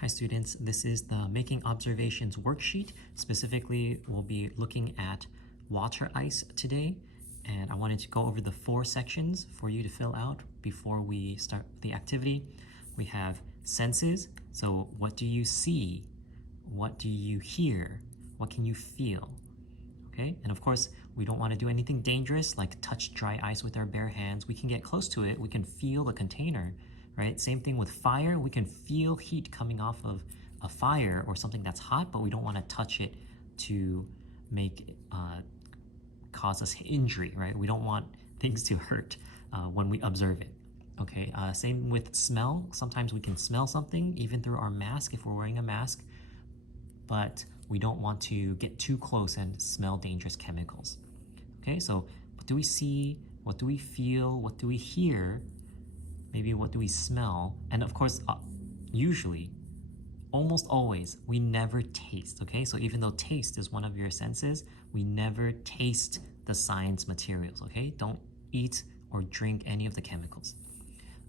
Hi students, this is the Making Observations worksheet. Specifically, we'll be looking at water ice today, and I wanted to go over the 4 sections for you to fill out before we start the activity. We have senses, so what do you see? What do you hear? What can you feel? Okay, and of course, we don't want to do anything dangerous like touch dry ice with our bare hands. We can get close to it, we can feel the container, right? Same thing with fire, we can feel heat coming off of a fire or something that's hot, but we don't want to touch it to make cause us injury, right? We don't want things to hurt when we observe it. Okay, same with smell. Sometimes we can smell something even through our mask if we're wearing a mask, but we don't want to get too close and smell dangerous chemicals. Okay, so what do we see? What do we feel? What do we hear? Maybe what do we smell? And of course, usually, almost always, we never taste, okay? So even though taste is one of your senses, we never taste the science materials, okay? Don't eat or drink any of the chemicals.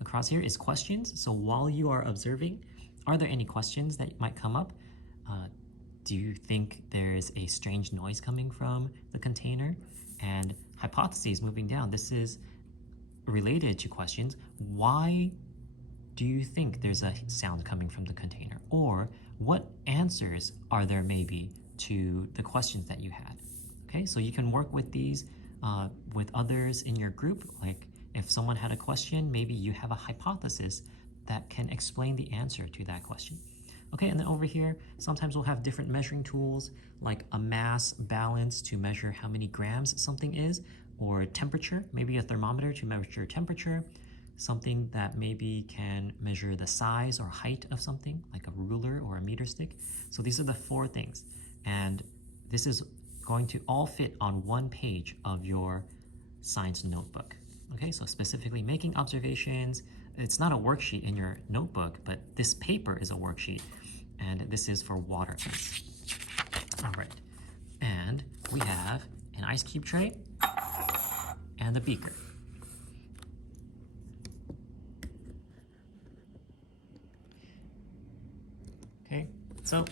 Across here is questions. So while you are observing, are there any questions that might come up? Do you think there's a strange noise coming from the container? And hypotheses, moving down, this is related to questions. Why do you think there's a sound coming from the container? Or what answers are there maybe to the questions that you had? Okay, so you can work with these with others in your group. Like if someone had a question, maybe you have a hypothesis that can explain the answer to that question. Okay, and then over here, sometimes we'll have different measuring tools like a mass balance to measure how many grams something is, or temperature, maybe a thermometer to measure temperature, something that maybe can measure the size or height of something, like a ruler or a meter stick. So these are the 4 things, and this is going to all fit on one page of your science notebook. Okay, so specifically making observations. It's not a worksheet in your notebook, but this paper is a worksheet, and this is for water ice. All right, and we have an ice cube tray and a beaker. Okay, so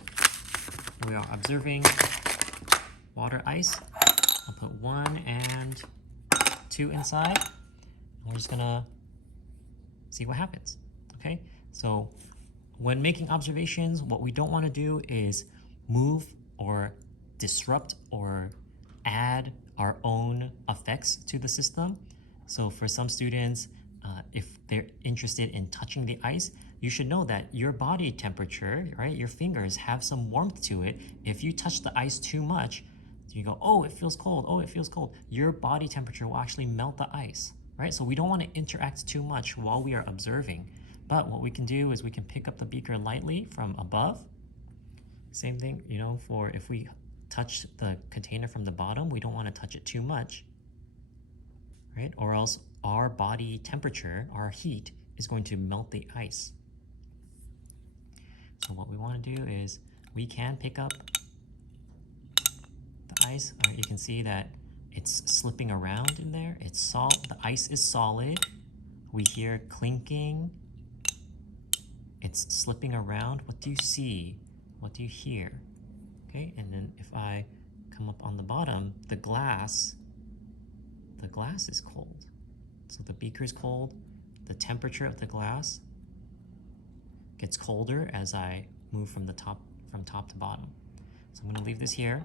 we are observing water ice. I'll put 1 and 2 inside, and we're just gonna see what happens. Okay, so when making observations, what we don't want to do is move or disrupt or add our own effects to the system. So for some students, if they're interested in touching the ice, you should know that your body temperature, right, your fingers have some warmth to it. If you touch the ice too much, you go, oh, it feels cold, oh, it feels cold. Your body temperature will actually melt the ice, right? So we don't want to interact too much while we are observing. But what we can do is we can pick up the beaker lightly from above. Same thing, you know, for if we touch the container from the bottom, we don't want to touch it too much, right? Or else our body temperature, our heat, is going to melt the ice. So what we want to do is we can pick up the ice. You can see that it's slipping around in there. It's the ice is solid. We hear clinking. It's slipping around. What do you see? What do you hear? Okay, and then if I come up on the bottom, the glass is cold. So the beaker is cold. The temperature of the glass gets colder as I move from top to bottom. So I'm gonna leave this here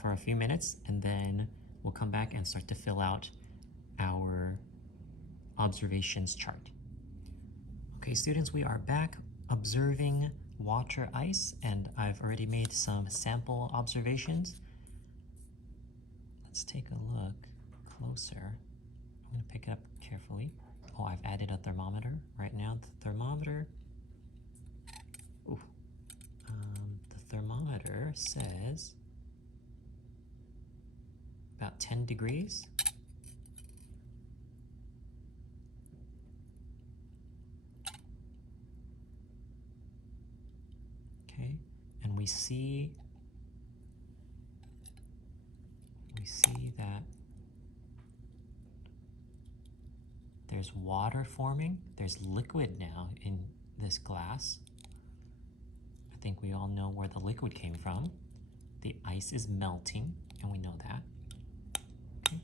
for a few minutes, and then we'll come back and start to fill out our observations chart. Okay, students, we are back observing water ice, and I've already made some sample observations. Let's take a look closer. I'm going to pick it up carefully. Oh, I've added a thermometer. Right now, the thermometer says about 10 degrees. Okay, and we see that there's water forming. There's liquid now in this glass. think we all know where the liquid came from. The ice is melting, and we know that. Okay.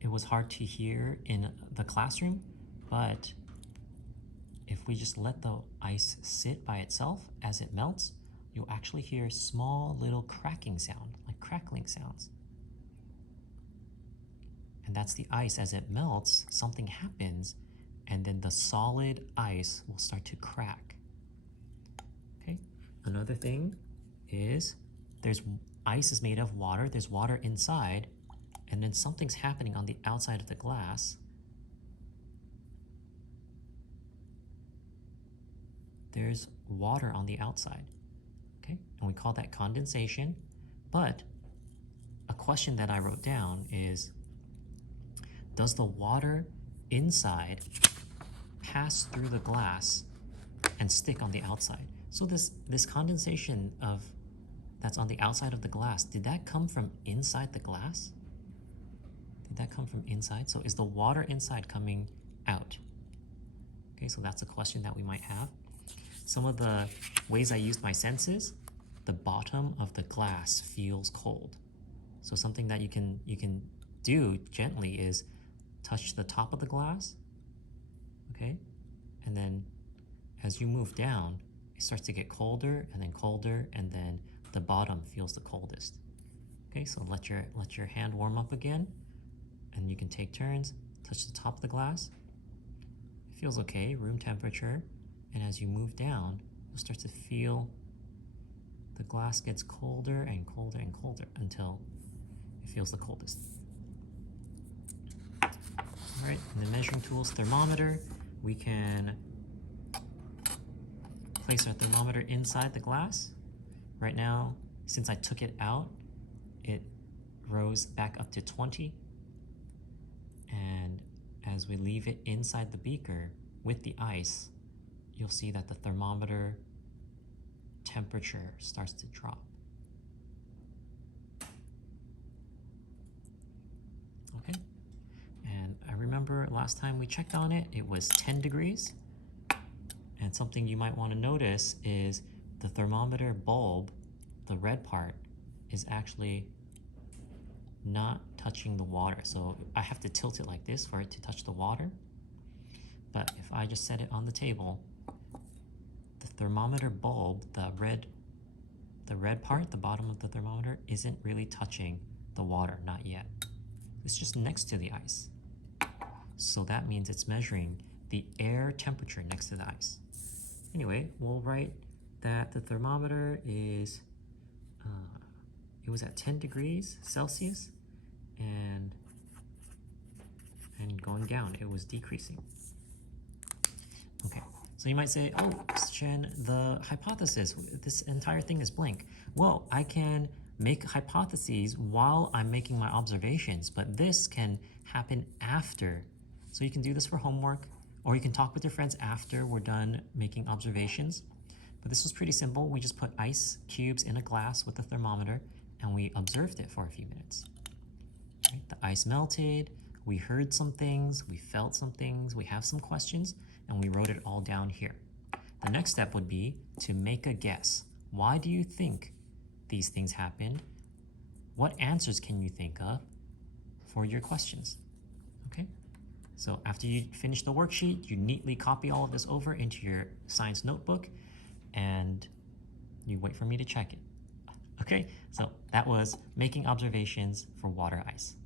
It was hard to hear in the classroom, but if we just let the ice sit by itself as it melts, you'll actually hear small little cracking sound, like crackling sounds. And that's the ice. As it melts, something happens, and then the solid ice will start to crack. Okay. Another thing is ice is made of water. There's water inside, and then something's happening on the outside of the glass. There's water on the outside. Okay, and we call that condensation. But a question that I wrote down is, does the water inside pass through the glass and stick on the outside? So this condensation that's on the outside of the glass, did that come from inside the glass? Did that come from inside? So is the water inside coming out? Okay, so that's a question that we might have. Some of the ways I used my senses, the bottom of the glass feels cold. So something that you can do gently is touch the top of the glass, okay? And then as you move down, it starts to get colder, and then the bottom feels the coldest. Okay, so let your hand warm up again, and you can take turns, touch the top of the glass. It feels okay, room temperature. And as you move down, you'll start to feel the glass gets colder and colder and colder until it feels the coldest. All right, and the measuring tools, thermometer, we can place our thermometer inside the glass. Right now, since I took it out, it rose back up to 20. And as we leave it inside the beaker with the ice, you'll see that the thermometer temperature starts to drop. Okay, and I remember last time we checked on it, it was 10 degrees. And something you might want to notice is the thermometer bulb, the red part, is actually not touching the water. So I have to tilt it like this for it to touch the water. But if I just set it on the table, the thermometer bulb, the red part, the bottom of the thermometer, isn't really touching the water, not yet. It's just next to the ice. So that means it's measuring the air temperature next to the ice. Anyway, we'll write that the thermometer is, it was at 10 degrees Celsius, and going down, it was decreasing. Okay. So you might say, oh, Chen, the hypothesis, this entire thing is blank. Well, I can make hypotheses while I'm making my observations, but this can happen after. So you can do this for homework, or you can talk with your friends after we're done making observations. But this was pretty simple. We just put ice cubes in a glass with a thermometer, and we observed it for a few minutes. Right? The ice melted, we heard some things, we felt some things, we have some questions, and we wrote it all down here. The next step would be to make a guess. Why do you think these things happened? What answers can you think of for your questions? Okay, so after you finish the worksheet, you neatly copy all of this over into your science notebook, and you wait for me to check it. Okay, so that was making observations for water ice.